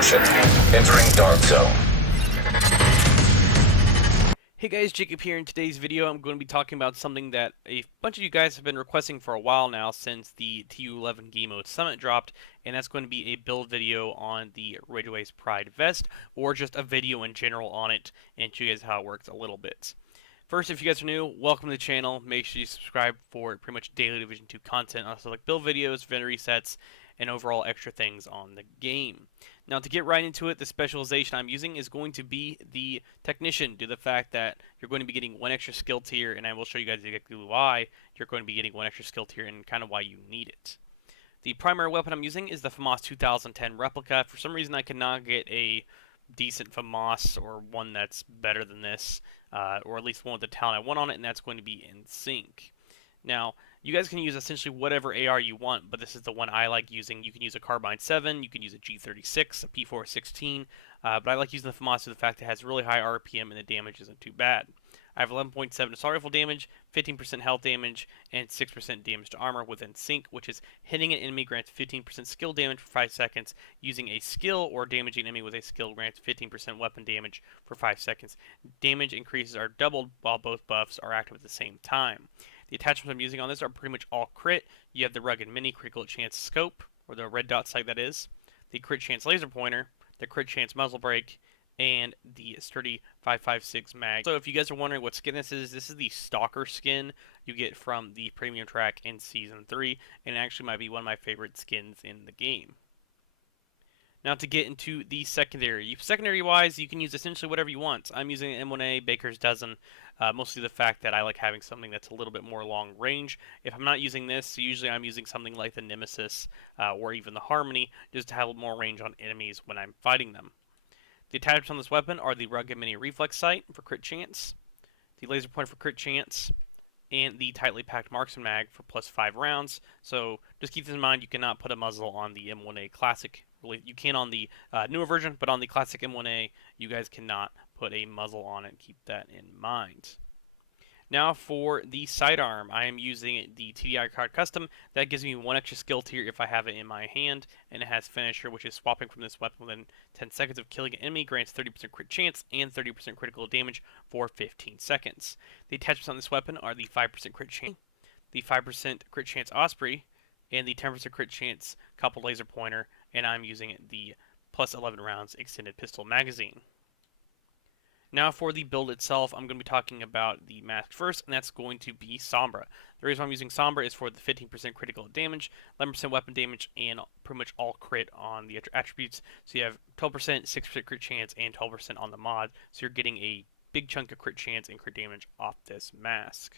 Caution. Entering dark zone. Hey guys, Jacob here. In today's video, I'm going to be talking about something that a bunch of you guys have been requesting for a while now since the Tu11 Game Mode Summit dropped, and that's going to be a build video on the Ridgeways Pride Vest, or just a video in general on it, and show you guys how it works a little bit. First, if you guys are new, welcome to the channel. Make sure you subscribe for pretty much daily Division 2 content, also like build videos, event resets, and overall extra things on the game. Now, to get right into it, the specialization I'm using is going to be the Technician, due to the fact that you're going to be getting one extra skill tier, and I will show you guys exactly why you're going to be getting one extra skill tier and kind of why you need it. The primary weapon I'm using is the FAMAS 2010 replica. For some reason, I cannot get a decent FAMAS or one that's better than this, or at least one with the talent I want on it, and that's going to be in sync. Now, you guys can use essentially whatever AR you want, but this is the one I like using. You can use a Carbine 7, you can use a G36, a P416, but I like using the FAMAS for the fact that it has really high RPM and the damage isn't too bad. I have 11.7 assault rifle damage, 15% health damage, and 6% damage to armor within sync, which is hitting an enemy grants 15% skill damage for 5 seconds. Using a skill or damaging an enemy with a skill grants 15% weapon damage for 5 seconds. Damage increases are doubled while both buffs are active at the same time. The attachments I'm using on this are pretty much all crit. You have the rugged mini critical chance scope, or the red dot sight that is, the crit chance laser pointer, the crit chance muzzle brake, and the sturdy 5.56 mag. So if you guys are wondering what skin this is the Stalker skin you get from the premium track in Season 3, and it actually might be one of my favorite skins in the game. Now to get into the secondary. Secondary-wise, you can use essentially whatever you want. I'm using an M1A Baker's Dozen, mostly the fact that I like having something that's a little bit more long range. If I'm not using this, usually I'm using something like the Nemesis or even the Harmony, just to have more range on enemies when I'm fighting them. The attachments on this weapon are the rugged mini reflex sight for crit chance, the laser pointer for crit chance, and the tightly packed marksman mag for plus 5 rounds. So just keep this in mind, you cannot put a muzzle on the M1A Classic. You can on the newer version, but on the Classic M1A, you guys cannot put a muzzle on it. Keep that in mind. Now for the sidearm, I am using the TDI card custom. That gives me one extra skill tier if I have it in my hand, and it has finisher, which is swapping from this weapon within 10 seconds of killing an enemy, grants 30% crit chance and 30% critical damage for 15 seconds. The attachments on this weapon are the 5% crit chance, the 5% crit chance Osprey, and the 10% crit chance coupled laser pointer, and I'm using the plus 11 rounds extended pistol magazine. Now for the build itself, I'm going to be talking about the mask first, and that's going to be Sombra. The reason I'm using Sombra is for the 15% critical damage, 11% weapon damage, and pretty much all crit on the attributes. So you have 12%, 6% crit chance, and 12% on the mod, so you're getting a big chunk of crit chance and crit damage off this mask.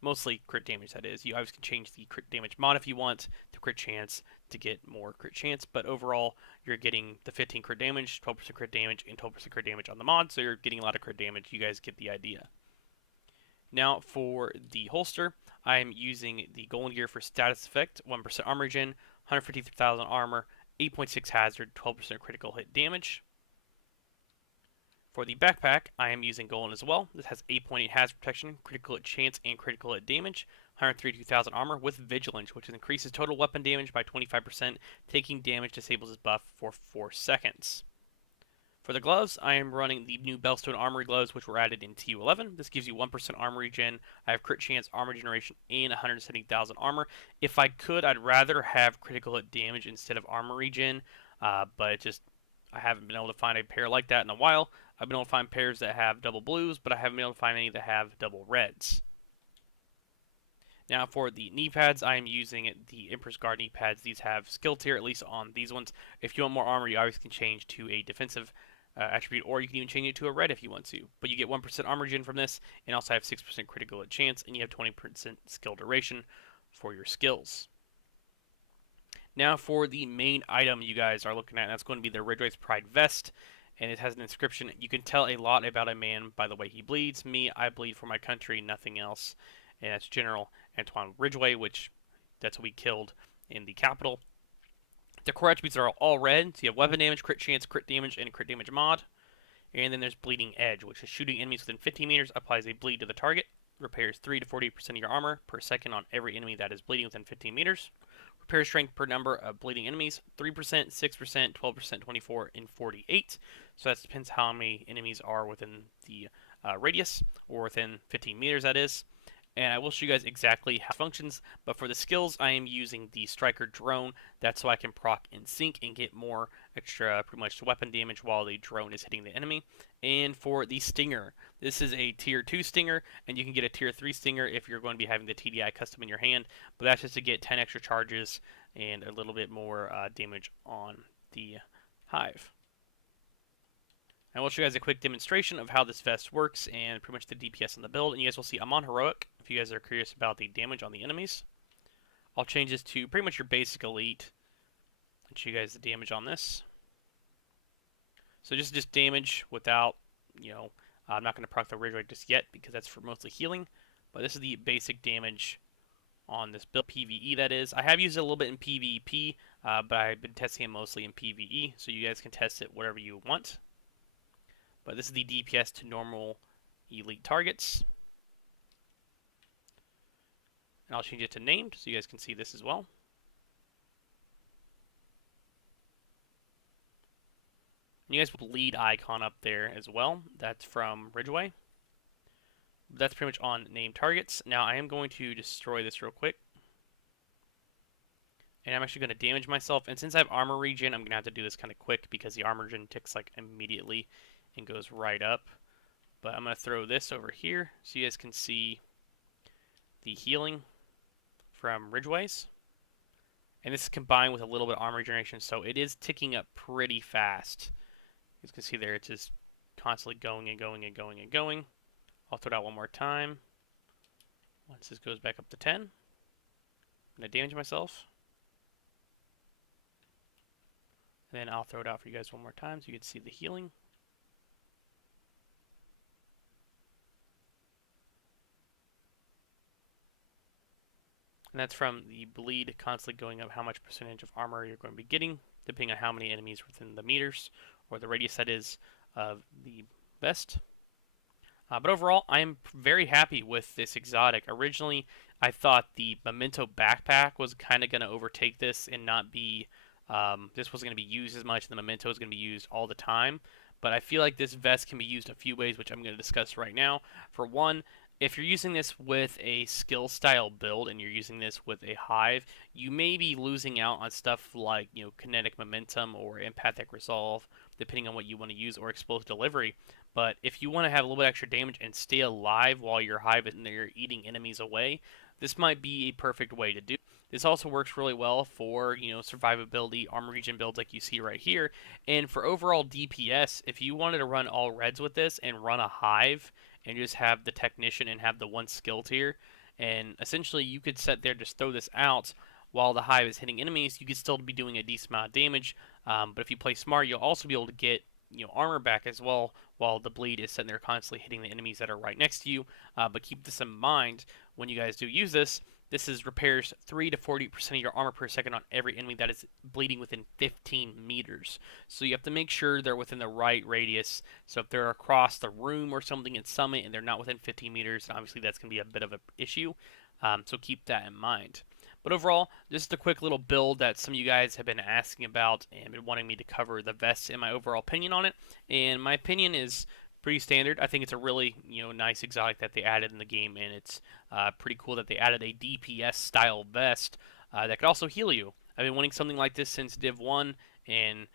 Mostly crit damage, that is. You obviously can change the crit damage mod if you want to crit chance to get more crit chance, but overall you're getting the 15 crit damage, 12% crit damage, and 12% crit damage on the mod, so you're getting a lot of crit damage. You guys get the idea. Now for the holster, I'm using the Golden Gear for status effect, 1% armor regen, 153,000 armor, 8.6 hazard, 12% critical hit damage. For the backpack, I am using Golden as well. This has 8.8 hazard protection, critical hit chance, and critical hit damage. 132,000 armor with Vigilance, which increases total weapon damage by 25%. Taking damage disables his buff for 4 seconds. For the gloves, I am running the new Bellstone Armory gloves, which were added in Tu11. This gives you 1% armor regen. I have crit chance, armor generation, and 170,000 armor. If I could, I'd rather have critical hit damage instead of armor regen, but I haven't been able to find a pair like that in a while. I've been able to find pairs that have double blues, but I haven't been able to find any that have double reds. Now for the knee pads, I am using the Emperor's Guard knee pads. These have skill tier, at least on these ones. If you want more armor, you always can change to a defensive attribute, or you can even change it to a red if you want to. But you get 1% armor gen from this, and also have 6% critical hit chance, and you have 20% skill duration for your skills. Now for the main item you guys are looking at, that's going to be the Ridgeways Pride Vest, and it has an inscription. You can tell a lot about a man by the way he bleeds. Me, I bleed for my country, nothing else, and that's General Antoine Ridgway, which that's who we killed in the capital. The core attributes are all red, so you have weapon damage, crit chance, crit damage, and crit damage mod. And then there's Bleeding Edge, which is shooting enemies within 15 meters, applies a bleed to the target, repairs 3 to 40% of your armor per second on every enemy that is bleeding within 15 meters. Repair strength per number of bleeding enemies, 3%, 6%, 12%, 24, and 48. So that depends how many enemies are within the radius, or within 15 meters that is. And I will show you guys exactly how it functions, but for the skills I am using the Striker Drone. That's so I can proc in sync and get more extra pretty much weapon damage while the drone is hitting the enemy. And for the Stinger, this is a tier 2 Stinger, and you can get a tier 3 Stinger if you're going to be having the TDI custom in your hand, but that's just to get 10 extra charges and a little bit more damage on the hive. I will show you guys a quick demonstration of how this vest works and pretty much the DPS on the build. And you guys will see I'm on Heroic if you guys are curious about the damage on the enemies. I'll change this to pretty much your basic Elite and show you guys the damage on this. So just damage without, I'm not going to proc the Ridgeway just yet because that's for mostly healing. But this is the basic damage on this build, PvE that is. I have used it a little bit in PvP, but I've been testing it mostly in PvE. So you guys can test it whatever you want. But this is the DPS to normal elite targets. And I'll change it to named so you guys can see this as well. And you guys will lead icon up there as well. That's from Ridgeway. That's pretty much on named targets. Now I am going to destroy this real quick. And I'm actually going to damage myself. And since I have armor regen, I'm going to have to do this kind of quick because the armor regen ticks like immediately and goes right up. But I'm going to throw this over here so you guys can see the healing from Ridgeways. And this is combined with a little bit of armor regeneration, so it is ticking up pretty fast. You can see there, it's just constantly going and going and going and going. I'll throw it out one more time. Once this goes back up to 10, I'm going to damage myself. And then I'll throw it out for you guys one more time so you can see the healing. And that's from the bleed constantly going up how much percentage of armor you're going to be getting, depending on how many enemies within the meters, or the radius that is, of the vest. But overall, I am very happy with this exotic. Originally, I thought the Memento backpack was kind of going to overtake this and not be, this wasn't going to be used as much, and the Memento is going to be used all the time. But I feel like this vest can be used a few ways, which I'm going to discuss right now. For one, if you're using this with a skill style build and you're using this with a hive, you may be losing out on stuff like, kinetic momentum or empathic resolve, depending on what you want to use, or explosive delivery. But if you want to have a little bit extra damage and stay alive while your hive is in there eating enemies away, this might be a perfect way to do. This also works really well for, survivability, armor regen builds like you see right here. And for overall DPS, if you wanted to run all reds with this and run a hive and just have the technician and have the one skill tier, and essentially you could sit there, just throw this out while the hive is hitting enemies, you could still be doing a decent amount of damage. But if you play smart, you'll also be able to get armor back as well while the bleed is sitting there constantly hitting the enemies that are right next to you. But keep this in mind when you guys do use this. This is repairs 3 to 40% of your armor per second on every enemy that is bleeding within 15 meters. So you have to make sure they're within the right radius. So if they're across the room or something in Summit and they're not within 15 meters, obviously that's going to be a bit of an issue. So keep that in mind. But overall, just a quick little build that some of you guys have been asking about and been wanting me to cover the vest and my overall opinion on it. And my opinion is pretty standard. I think it's a really nice exotic that they added in the game, and it's pretty cool that they added a DPS style vest that could also heal you. I've been wanting something like this since Div 1, and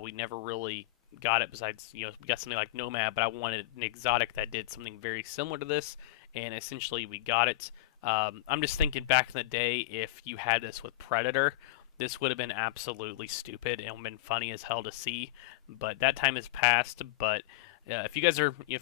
we never really got it. Besides, we got something like Nomad, but I wanted an exotic that did something very similar to this, and essentially we got it. I'm just thinking back in the day, if you had this with Predator, this would have been absolutely stupid and been funny as hell to see. But that time has passed. But if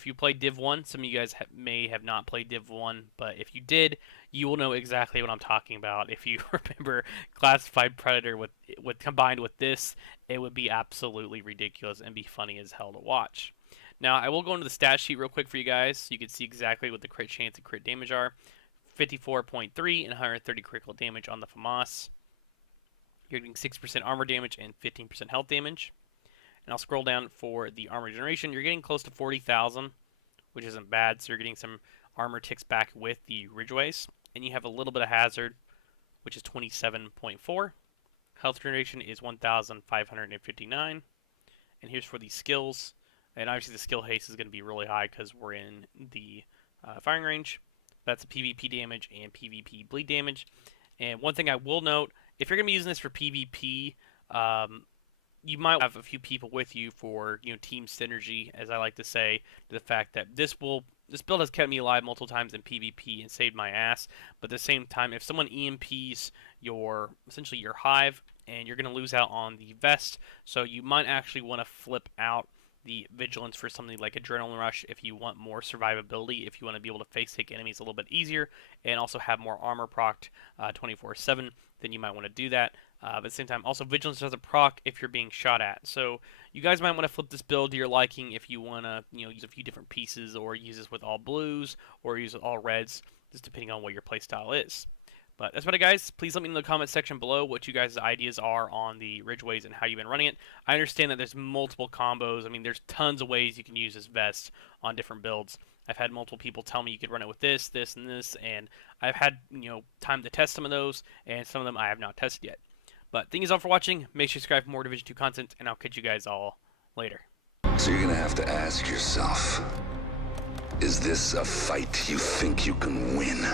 you played Div 1, some of you guys may have not played Div 1, but if you did, you will know exactly what I'm talking about. If you remember Classified Predator with combined with this, it would be absolutely ridiculous and be funny as hell to watch. Now, I will go into the stat sheet real quick for you guys so you can see exactly what the crit chance and crit damage are. 54.3 and 130 critical damage on the FAMAS. You're getting 6% armor damage and 15% health damage. And I'll scroll down for the armor generation. You're getting close to 40,000, which isn't bad. So you're getting some armor ticks back with the Ridgeways. And you have a little bit of hazard which is 27.4. Health generation is 1,559. And here's for the skills. And obviously the skill haste is going to be really high because we're in the firing range. That's PvP damage and PvP bleed damage. And one thing I will note, if you're going to be using this for PvP, you might have a few people with you for team synergy, as I like to say, to the fact that this build has kept me alive multiple times in PvP and saved my ass. But at the same time, if someone EMPs essentially your hive, and you're going to lose out on the vest, so you might actually want to flip out the vigilance for something like Adrenaline Rush if you want more survivability, if you want to be able to face take enemies a little bit easier, and also have more armor procced 24/7, then you might want to do that. But at the same time, also Vigilance doesn't proc if you're being shot at. So you guys might want to flip this build to your liking if you want to use a few different pieces, or use this with all blues, or use it all reds, just depending on what your playstyle is. But that's about it, guys. Please let me know in the comment section below what you guys' ideas are on the Ridgeways and how you've been running it. I understand that there's multiple combos. I mean, there's tons of ways you can use this vest on different builds. I've had multiple people tell me you could run it with this, this, and this, and I've had time to test some of those, and some of them I have not tested yet. But thank you all for watching. Make sure you subscribe for more Division 2 content, and I'll catch you guys all later. So you're gonna have to ask yourself, is this a fight you think you can win?